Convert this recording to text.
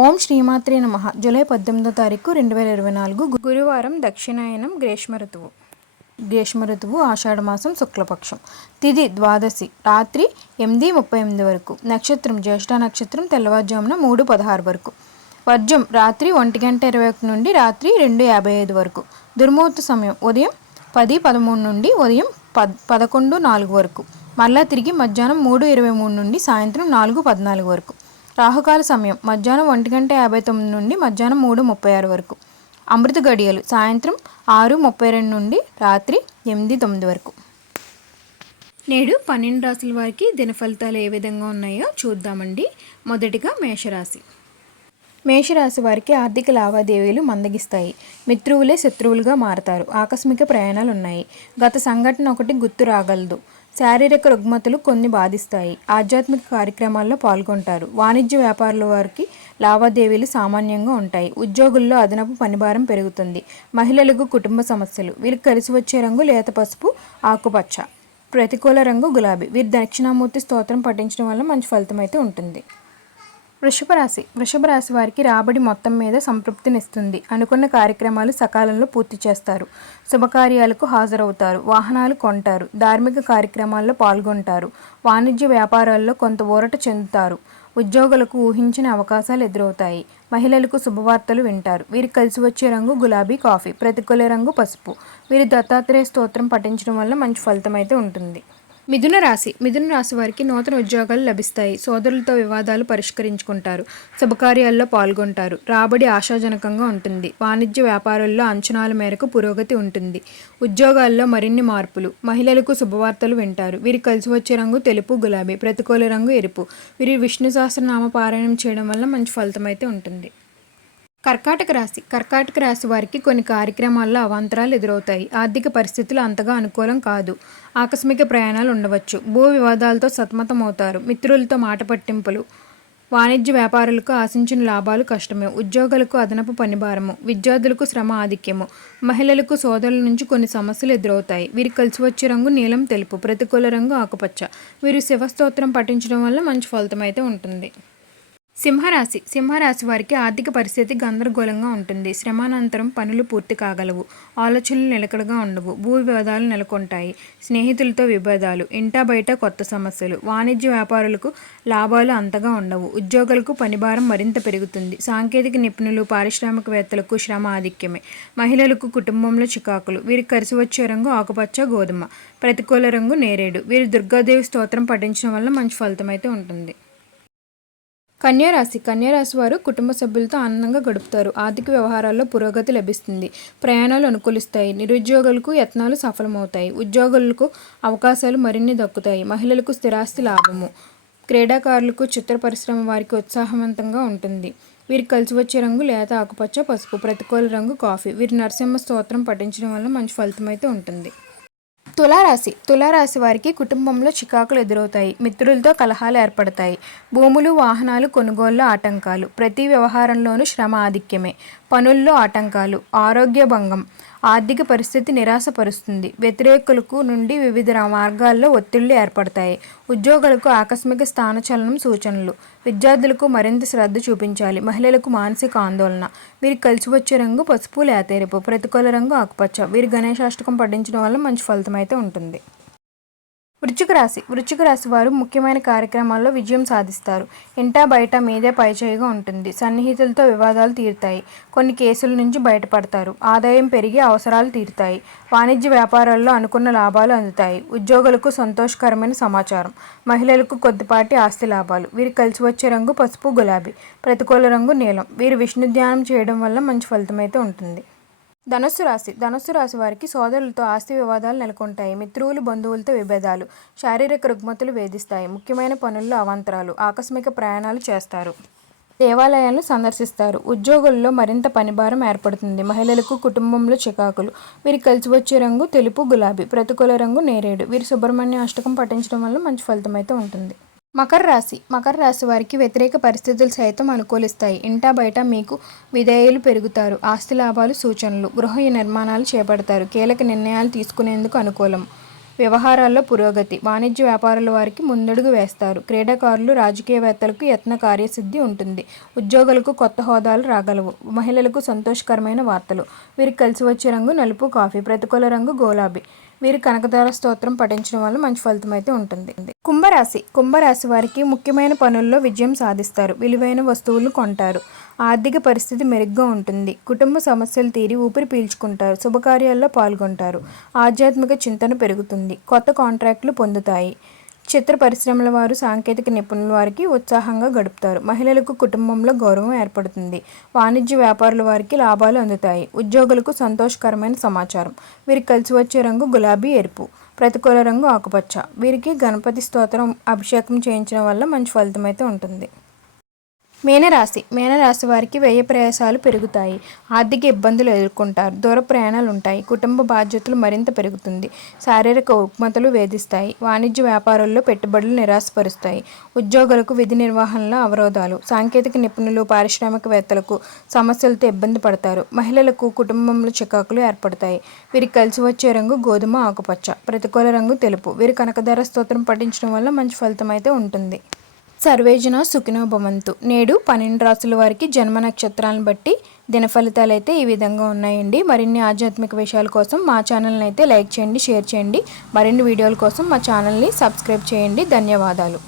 ఓం శ్రీమాత్రే నమ. జూలై పద్దెనిమిదో తారీఖు రెండు వేల ఇరవై నాలుగు గురువారం దక్షిణాయనం గ్రీష్మ ఋతువు. గ్రీష్మ ఋతువు ఆషాఢమాసం శుక్లపక్షం. తిది ద్వాదశి రాత్రి ఎనిమిది ముప్పై ఎనిమిది వరకు. నక్షత్రం జ్యేష్ఠ నక్షత్రం తెల్లవారుజామున మూడు పదహారు వరకు. వర్జం రాత్రి ఒంటి గంట ఇరవై ఒకటి నుండి రాత్రి రెండు యాభై ఐదు వరకు. దుర్ముహూర్త సమయం ఉదయం పది పదమూడు నుండి ఉదయం పద్ పదకొండు నాలుగు వరకు. మళ్ళా తిరిగి మధ్యాహ్నం మూడు ఇరవై మూడు నుండి సాయంత్రం నాలుగు పద్నాలుగు వరకు. రాహుకాల సమయం మధ్యాహ్నం ఒంటి గంట యాభై తొమ్మిది నుండి మధ్యాహ్నం మూడు ముప్పై ఆరు వరకు. అమృత గడియలు సాయంత్రం ఆరు ముప్పై రెండు నుండి రాత్రి ఎనిమిది తొమ్మిది వరకు. నేడు పన్నెండు రాసుల వారికి దిన ఫలితాలు ఏ విధంగా ఉన్నాయో చూద్దామండి. మొదటిగా మేషరాశి. మేషరాశి వారికి ఆర్థిక లావాదేవీలు మందగిస్తాయి. మిత్రువులే శత్రువులుగా మారతారు. ఆకస్మిక ప్రయాణాలు ఉన్నాయి గత సంఘటన ఒకటి గుర్తు రాగలదు. శారీరక రుగ్మతలు కొన్ని బాధిస్తాయి. ఆధ్యాత్మిక కార్యక్రమాల్లో పాల్గొంటారు. వాణిజ్య వ్యాపారుల వారికి లావాదేవీలు సామాన్యంగా ఉంటాయి. ఉద్యోగుల్లో అదనపు పనిభారం పెరుగుతుంది. మహిళలకు కుటుంబ సమస్యలు. వీరికి కలిసి వచ్చే రంగు లేత పసుపు ఆకుపచ్చ. ప్రతికూల రంగు గులాబీ. వీరి దక్షిణామూర్తి స్తోత్రం పఠించడం వల్ల మంచి ఫలితం అయితే ఉంటుంది. వృషభ రాశి వృషభ రాశి వారికి రాబడి మొత్తం మీద సంతృప్తినిస్తుంది. అనుకున్న కార్యక్రమాలు సకాలంలో పూర్తి చేస్తారు. శుభకార్యాలకు హాజరవుతారు. వాహనాలు కొంటారు. ధార్మిక కార్యక్రమాల్లో పాల్గొంటారు. వాణిజ్య వ్యాపారాల్లో కొంత ఊరట చెందుతారు. ఉద్యోగులకు ఊహించిన అవకాశాలు ఎదురవుతాయి. మహిళలకు శుభవార్తలు వింటారు. వీరికి కలిసి వచ్చే రంగు గులాబీ కాఫీ ప్రతికూల రంగు పసుపు. వీరి దత్తాత్రేయ స్తోత్రం పఠించడం వల్ల మంచి ఫలితం అయితే ఉంటుంది. మిథున రాశి. మిథున రాశి వారికి నూతన ఉద్యోగాలు లభిస్తాయి. సోదరులతో వివాదాలు పరిష్కరించుకుంటారు. శుభకార్యాల్లో పాల్గొంటారు. రాబడి ఆశాజనకంగా ఉంటుంది. వాణిజ్య వ్యాపారాల్లో అంచనాల మేరకు పురోగతి ఉంటుంది. ఉద్యోగాల్లో మరిన్ని మార్పులు. మహిళలకు శుభవార్తలు వింటారు. వీరు కలిసి వచ్చే రంగు తెలుపు గులాబీ. ప్రతికూల రంగు ఎరుపు. వీరి విష్ణు సహస్రనామ పారాయణం చేయడం వల్ల మంచి ఫలితం అయితే ఉంటుంది. కర్కాటక రాశి. కర్కాటక రాశి వారికి కొన్ని కార్యక్రమాల్లో అవాంతరాలు ఎదురవుతాయి. ఆర్థిక పరిస్థితులు అంతగా అనుకూలం కాదు. ఆకస్మిక ప్రయాణాలు ఉండవచ్చు. భూ వివాదాలతో సతమతమవుతారు. మిత్రులతో మాట పట్టింపులు వాణిజ్య వ్యాపారులకు ఆశించిన లాభాలు కష్టమే. ఉద్యోగులకు అదనపు పనిభారము. విద్యార్థులకు శ్రమ ఆధిక్యము. మహిళలకు సోదరుల నుంచి కొన్ని సమస్యలు ఎదురవుతాయి. వీరు కలిసి వచ్చే రంగు నీలం తెలుపు. ప్రతికూల రంగు ఆకుపచ్చ. వీరు శివస్తోత్రం పఠించడం వల్ల మంచి ఫలితం అయితే ఉంటుంది. సింహరాశి. సింహరాశి వారికి ఆర్థిక పరిస్థితి గందరగోళంగా ఉంటుంది. శ్రమానంతరం పనులు పూర్తి కాగలవు. ఆలోచనలు నిలకడగా ఉండవు. భూ వివాదాలు నెలకొంటాయి. స్నేహితులతో విభేదాలు. ఇంటా బయట కొత్త సమస్యలు. వాణిజ్య వ్యాపారులకు లాభాలు అంతగా ఉండవు. ఉద్యోగులకు పనిభారం మరింత పెరుగుతుంది. సాంకేతిక నిపుణులు పారిశ్రామికవేత్తలకు శ్రమ ఆధిక్యమే. మహిళలకు కుటుంబంలో చికాకులు. వీరికి కలిసి వచ్చే రంగు ఆకుపచ్చ గోధుమ. ప్రతికూల రంగు నేరేడు. వీరు దుర్గాదేవి స్తోత్రం పఠించడం వల్ల మంచి ఫలితం అయితే ఉంటుంది. కన్యారాశి. కన్యారాశి వారు కుటుంబ సభ్యులతో ఆనందంగా గడుపుతారు. ఆర్థిక వ్యవహారాల్లో పురోగతి లభిస్తుంది. ప్రయాణాలు అనుకూలిస్తాయి. నిరుద్యోగులకు యత్నాలు సఫలమవుతాయి. ఉద్యోగులకు అవకాశాలు మరిన్ని దక్కుతాయి. మహిళలకు స్థిరాస్తి లాభము. క్రీడాకారులకు చిత్ర పరిశ్రమ వారికి ఉత్సాహవంతంగా ఉంటుంది. వీరికి కలిసి వచ్చే రంగు లేత ఆకుపచ్చ పసుపు. ప్రతికూల రంగు కాఫీ. వీరి నరసింహ స్తోత్రం పఠించడం వల్ల మంచి ఫలితం అయితే ఉంటుంది. తులారాశి. తులారాశి వారికి కుటుంబంలో చికాకులు ఎదురవుతాయి. మిత్రులతో కలహాలు ఏర్పడతాయి. భూములు వాహనాలు కొనుగోళ్ళు ఆటంకాలు. ప్రతి వ్యవహారంలోనూ శ్రమ ఆధిక్యమే. పనుల్లో ఆటంకాలు. ఆరోగ్య భంగం. ఆర్థిక పరిస్థితి నిరాశపరుస్తుంది. వ్యతిరేకులకు నుండి వివిధ మార్గాల్లో ఒత్తిళ్ళు ఏర్పడతాయి. ఉద్యోగులకు ఆకస్మిక స్థానచలనం సూచనలు. విద్యార్థులకు మరింత శ్రద్ధ చూపించాలి. మహిళలకు మానసిక ఆందోళన. వీరికి కలిసి వచ్చే రంగు పసుపు లేతెరుపు ప్రతికూల రంగు ఆకుపచ్చ. వీరు గణేశాష్టకం పఠించడం వల్ల మంచి ఫలితం అయితే ఉంటుంది. వృశ్చిక రాశి. వృశ్చిక రాశి వారు ముఖ్యమైన కార్యక్రమాల్లో విజయం సాధిస్తారు. ఇంటా బయట మీదే పైచేయిగా ఉంటుంది. సన్నిహితులతో వివాదాలు తీరుతాయి. కొన్ని కేసుల నుంచి బయటపడతారు. ఆదాయం పెరిగి అవసరాలు తీరుతాయి. వాణిజ్య వ్యాపారాల్లో అనుకున్న లాభాలు అందుతాయి. ఉద్యోగులకు సంతోషకరమైన సమాచారం. మహిళలకు కొద్దిపాటి ఆస్తి లాభాలు. వీరు కలిసి వచ్చే రంగు పసుపు గులాబీ. ప్రతికూల రంగు నీలం. వీరు విష్ణు ధ్యానం చేయడం వల్ల మంచి ఫలితం అయితే ఉంటుంది. ధనుస్సు రాశి ధనుస్సు రాశి వారికి సోదరులతో ఆస్తి వివాదాలు నెలకొంటాయి. మిత్రువులు బంధువులతో విభేదాలు శారీరక రుగ్మతులు వేధిస్తాయి. ముఖ్యమైన పనుల్లో అవాంతరాలు ఆకస్మిక ప్రయాణాలు చేస్తారు. దేవాలయాలను సందర్శిస్తారు. ఉద్యోగుల్లో మరింత పనిభారం ఏర్పడుతుంది. మహిళలకు కుటుంబంలో చికాకులు. వీరి కలిసి వచ్చే రంగు తెలుపు గులాబీ. ప్రతికూల రంగు నేరేడు. వీరి సుబ్రహ్మణ్య అష్టకం పఠించడం వల్ల మంచి ఫలితం అయితే ఉంటుంది. మకర రాశి. మకర రాశి వారికి వ్యతిరేక పరిస్థితులు సైతం అనుకూలిస్తాయి. ఇంటా బయట మీకు విధేయులు పెరుగుతారు. ఆస్తి లాభాలు సూచనలు గృహ నిర్మాణాలు చేపడతారు. కీలక నిర్ణయాలు తీసుకునేందుకు అనుకూలం. వ్యవహారాల్లో పురోగతి. వాణిజ్య వ్యాపారుల వారికి ముందడుగు వేస్తారు. క్రీడాకారులు రాజకీయవేత్తలకు యత్న కార్యసిద్ధి ఉంటుంది. ఉద్యోగులకు కొత్త హోదాలు రాగలవు. మహిళలకు సంతోషకరమైన వార్తలు. వీరికి కలిసి వచ్చే రంగు నలుపు కాఫీ. ప్రతికూల రంగు గులాబీ. వీరి కనకదార స్తోత్రం పఠించడం వల్ల మంచి ఫలితం అయితే ఉంటుంది. కుంభరాశి. కుంభరాశి వారికి ముఖ్యమైన పనుల్లో విజయం సాధిస్తారు. విలువైన వస్తువులు కొంటారు. ఆర్థిక పరిస్థితి మెరుగ్గా ఉంటుంది. కుటుంబ సమస్యలు తీరి ఊపిరి పీల్చుకుంటారు. శుభకార్యాల్లో పాల్గొంటారు. ఆధ్యాత్మిక చింతన పెరుగుతుంది. కొత్త కాంట్రాక్టులు పొందుతాయి. చిత్ర పరిశ్రమల వారు సాంకేతిక నిపుణుల వారికి ఉత్సాహంగా గడుపుతారు. మహిళలకు కుటుంబంలో గౌరవం ఏర్పడుతుంది. వాణిజ్య వ్యాపారుల వారికి లాభాలు అందుతాయి. ఉద్యోగులకు సంతోషకరమైన సమాచారం. వీరికి కలిసి వచ్చే రంగు గులాబీ ఎరుపు ప్రతికూల రంగు ఆకుపచ్చ. వీరికి గణపతి స్తోత్రం అభిషేకం చేయించడం వల్ల మంచి ఫలితం అయితే ఉంటుంది. మీనరాశి. మీనరాశి వారికి వ్యయ ప్రయాసాలు పెరుగుతాయి. ఆర్థిక ఇబ్బందులు ఎదుర్కొంటారు. దూర ప్రయాణాలు ఉంటాయి. కుటుంబ బాధ్యతలు మరింత పెరుగుతుంది. శారీరక ఉగ్మతలు వేధిస్తాయి. వాణిజ్య వ్యాపారాల్లో పెట్టుబడులు నిరాశపరుస్తాయి. ఉద్యోగులకు విధి నిర్వహణలో అవరోధాలు. సాంకేతిక నిపుణులు పారిశ్రామికవేత్తలకు సమస్యలతో ఇబ్బంది పడతారు. మహిళలకు కుటుంబంలో చికాకులు ఏర్పడతాయి. వీరికి కలిసి వచ్చే రంగు గోధుమ ఆకుపచ్చ. ప్రతికూల రంగు తెలుపు. వీరి కనకధార స్తోత్రం పఠించడం వల్ల మంచి ఫలితం అయితే ఉంటుంది. సర్వేజన సుఖినో భవంతు. నేడు పన్నెండు రాసుల వారికి జన్మ నక్షత్రాలను బట్టి దిన ఫలితాలు అయితే ఈ విధంగా ఉన్నాయండి. మరిన్ని ఆధ్యాత్మిక విషయాల కోసం మా ఛానల్ని అయితే లైక్ చేయండి షేర్ చేయండి. మరిన్ని వీడియోల కోసం మా ఛానల్ని సబ్స్క్రైబ్ చేయండి. ధన్యవాదాలు.